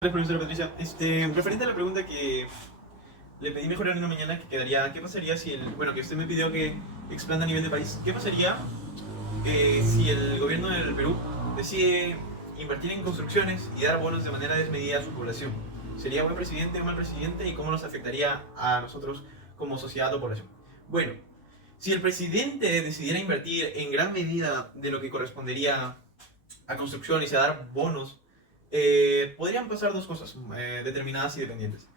Profesora Patricia, referente a la pregunta que le pedí mejorar en la mañana, que quedaría, ¿qué pasaría si bueno, que usted me pidió que explanda a nivel de país, ¿qué pasaría si el gobierno del Perú decide invertir en construcciones y dar bonos de manera desmedida a su población? ¿Sería buen presidente o mal presidente y cómo nos afectaría a nosotros como sociedad o población? Bueno, si el presidente decidiera invertir en gran medida de lo que correspondería a construcciones y a dar bonos, podrían pasar dos cosas determinadas y dependientes.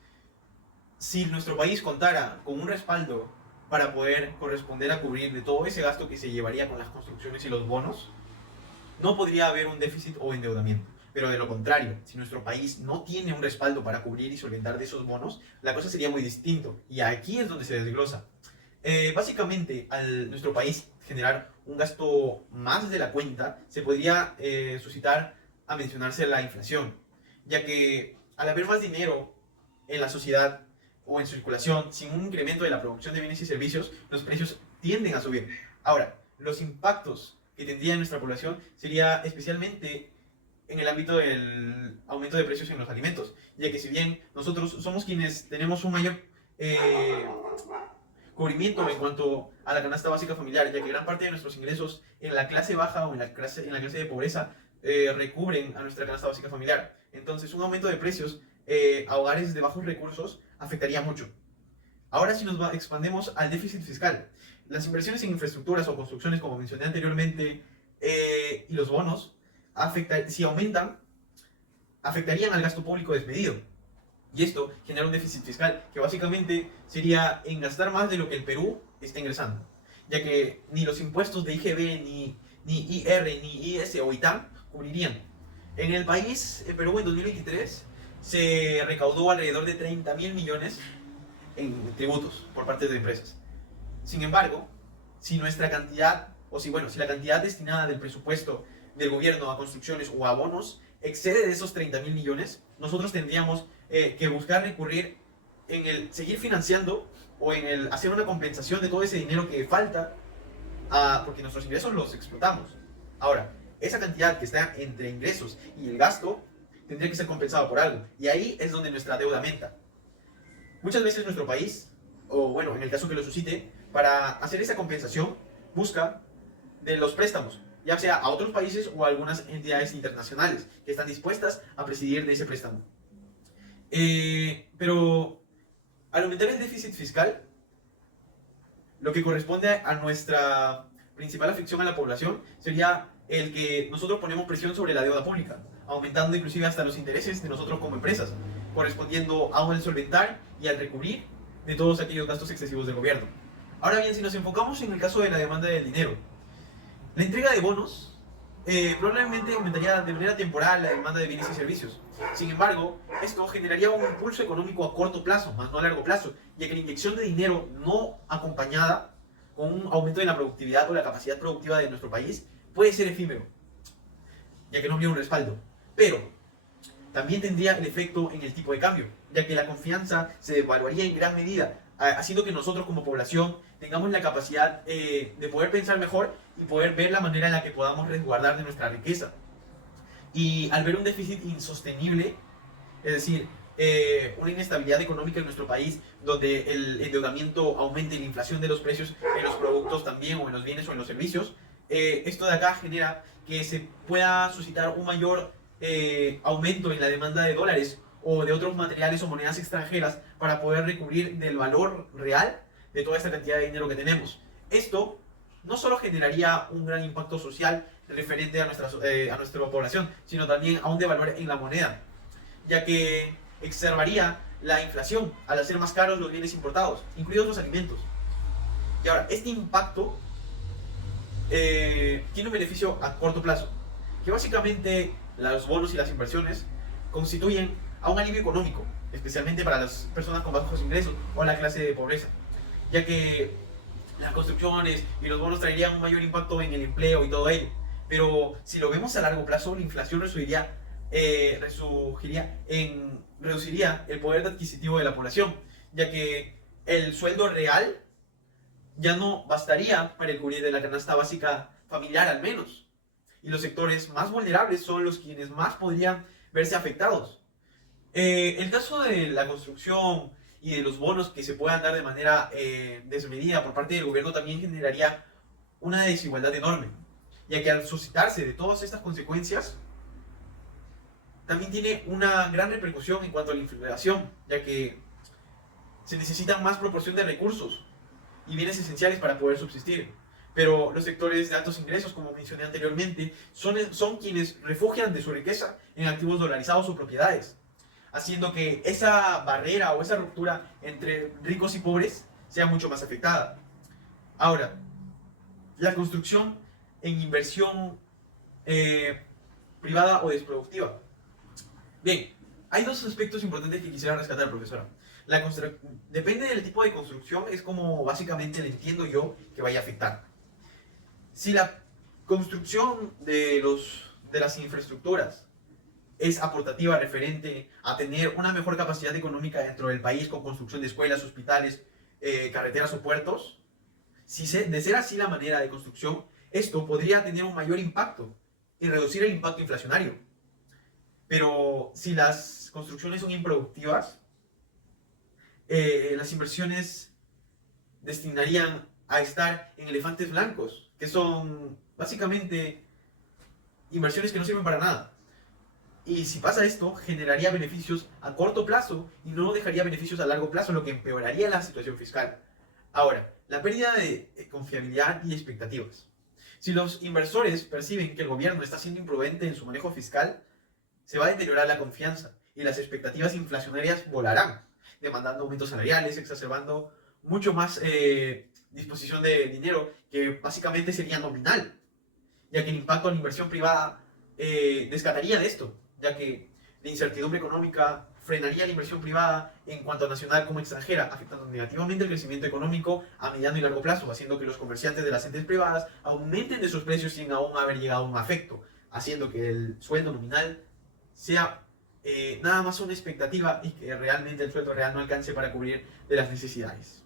Si nuestro país contara con un respaldo para poder corresponder a cubrir de todo ese gasto que se llevaría con las construcciones y los bonos, no podría haber un déficit o endeudamiento. Pero de lo contrario, si nuestro país no tiene un respaldo para cubrir y solventar de esos bonos, la cosa sería muy distinto. Y aquí es donde se desglosa. Básicamente, al nuestro país generar un gasto más de la cuenta, se podría suscitar a mencionarse la inflación, ya que al haber más dinero en la sociedad o en circulación, sin un incremento de la producción de bienes y servicios, los precios tienden a subir. Ahora, los impactos que tendría en nuestra población sería especialmente en el ámbito del aumento de precios en los alimentos, ya que si bien nosotros somos quienes tenemos un mayor cubrimiento en cuanto a la canasta básica familiar, ya que gran parte de nuestros ingresos en la clase baja o en la clase de pobreza recubren a nuestra canasta básica familiar. Entonces, un aumento de precios a hogares de bajos recursos afectaría mucho. Ahora, si expandemos al déficit fiscal, las inversiones en infraestructuras o construcciones, como mencioné anteriormente, y los bonos, si aumentan, afectarían al gasto público desmedido. Y esto genera un déficit fiscal que básicamente sería en gastar más de lo que el Perú está ingresando, ya que ni los impuestos de IGB, ni IR, ni IS o ITAM cubrirían. En el país, el Perú en 2023 se recaudó alrededor de 30 mil millones en tributos por parte de empresas. Sin embargo, si nuestra cantidad, si la cantidad destinada del presupuesto del gobierno a construcciones o a bonos excede de esos 30 mil millones, nosotros tendríamos que buscar recurrir en el seguir financiando o en el hacer una compensación de todo ese dinero que falta, porque nuestros ingresos los explotamos. Ahora, esa cantidad que está entre ingresos y el gasto tendría que ser compensado por algo, y ahí es donde nuestra deuda aumenta. Muchas veces nuestro país, o bueno, en el caso que lo suscite, para hacer esa compensación, busca de los préstamos, ya sea a otros países o a algunas entidades internacionales que están dispuestas a presidir de ese préstamo. Pero al aumentar el déficit fiscal, lo que corresponde a nuestra principal afección a la población sería el que nosotros ponemos presión sobre la deuda pública, aumentando inclusive hasta los intereses de nosotros como empresas, correspondiendo a un solventar y al recubrir de todos aquellos gastos excesivos del gobierno. Ahora bien, si nos enfocamos en el caso de la demanda del dinero, la entrega de bonos probablemente aumentaría de manera temporal la demanda de bienes y servicios. Sin embargo, esto generaría un impulso económico a corto plazo, más no a largo plazo, ya que la inyección de dinero no acompañada con un aumento de la productividad o la capacidad productiva de nuestro país puede ser efímero, ya que no habría un respaldo. Pero también tendría el efecto en el tipo de cambio, ya que la confianza se devaluaría en gran medida, haciendo que nosotros como población tengamos la capacidad de poder pensar mejor y poder ver la manera en la que podamos resguardar de nuestra riqueza. Y al ver un déficit insostenible, es decir, una inestabilidad económica en nuestro país, donde el endeudamiento aumente y la inflación de los precios en los productos también, o en los bienes o en los servicios, esto de acá genera que se pueda suscitar un mayor aumento en la demanda de dólares o de otros materiales o monedas extranjeras para poder recubrir del valor real de toda esta cantidad de dinero que tenemos. Esto no solo generaría un gran impacto social referente a nuestra población, sino también a un devaluar en la moneda, ya que exacerbaría la inflación al hacer más caros los bienes importados, incluidos los alimentos. Y ahora, este impacto tiene un beneficio a corto plazo, que básicamente los bonos y las inversiones constituyen a un alivio económico, especialmente para las personas con bajos ingresos o la clase de pobreza, ya que las construcciones y los bonos traerían un mayor impacto en el empleo y todo ello. Pero si lo vemos a largo plazo, la inflación reduciría el poder adquisitivo de la población, ya que el sueldo real ya no bastaría para el cubrir de la canasta básica familiar al menos. Y los sectores más vulnerables son los quienes más podrían verse afectados. El caso de la construcción y de los bonos que se puedan dar de manera desmedida por parte del gobierno también generaría una desigualdad enorme, ya que al suscitarse de todas estas consecuencias, también tiene una gran repercusión en cuanto a la inflación, ya que se necesita más proporción de recursos y bienes esenciales para poder subsistir. Pero los sectores de altos ingresos, como mencioné anteriormente, son quienes refugian de su riqueza en activos dolarizados o propiedades, haciendo que esa barrera o esa ruptura entre ricos y pobres sea mucho más afectada. Ahora, la construcción en inversión eh, privada o desproductiva. Bien, hay dos aspectos importantes que quisiera rescatar, profesora. Depende del tipo de construcción, es como básicamente le entiendo yo que vaya a afectar. Si la construcción de las infraestructuras es aportativa referente a tener una mejor capacidad económica dentro del país con construcción de escuelas, hospitales, carreteras o puertos, de ser así la manera de construcción, esto podría tener un mayor impacto y reducir el impacto inflacionario. Pero si las construcciones son improductivas, las inversiones destinarían a estar en elefantes blancos, que son básicamente inversiones que no sirven para nada. Y si pasa esto, generaría beneficios a corto plazo y no dejaría beneficios a largo plazo, lo que empeoraría la situación fiscal. Ahora, la pérdida de confiabilidad y expectativas. Si los inversores perciben que el gobierno está siendo imprudente en su manejo fiscal, se va a deteriorar la confianza y las expectativas inflacionarias volarán, demandando aumentos salariales, exacerbando mucho más disposición de dinero, que básicamente sería nominal, ya que el impacto a la inversión privada descataría de esto, ya que la incertidumbre económica frenaría la inversión privada en cuanto a nacional como extranjera, afectando negativamente el crecimiento económico a mediano y largo plazo, haciendo que los comerciantes de las entes privadas aumenten de sus precios sin aún haber llegado a un afecto, haciendo que el sueldo nominal sea nada más una expectativa y que realmente el sueldo real no alcance para cubrir de las necesidades.